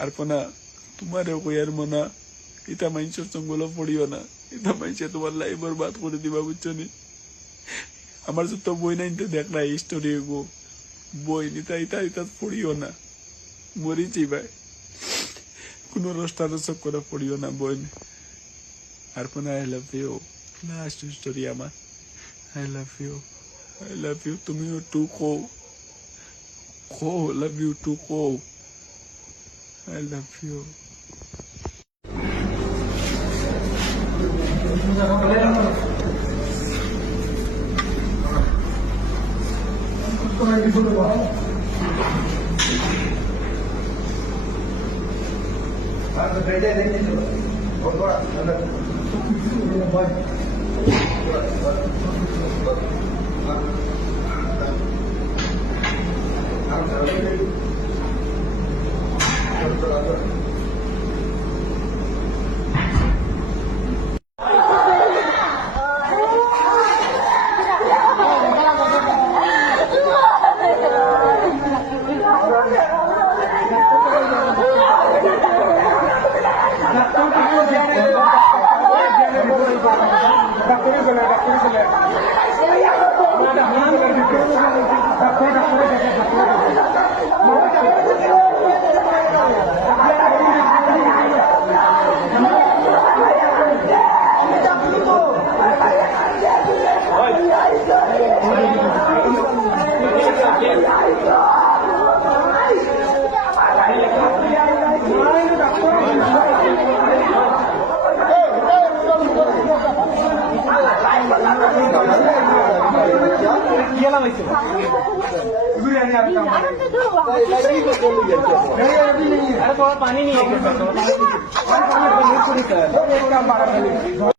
আর না তোমারে কইয়ার মনা ইটা মানুষের সঙ্গল পড়িও না, ইটা মানুষে তোমার লাইফ বরবাদ করে দিবা, বুঝছো নি? আমার যত বই নাই দেখ না স্টোরি গো, বই নিতা ইটা ইটা পড়িও না, মরিছি ভাই। কোনো রস্তারসক করে পড়িও না বই। আর না I love you, last story আমার, I love you, I love you. তুমিও টু কো কো লাভ ইউ টু কো, আই লাভ ইউ। पानी नहीं है।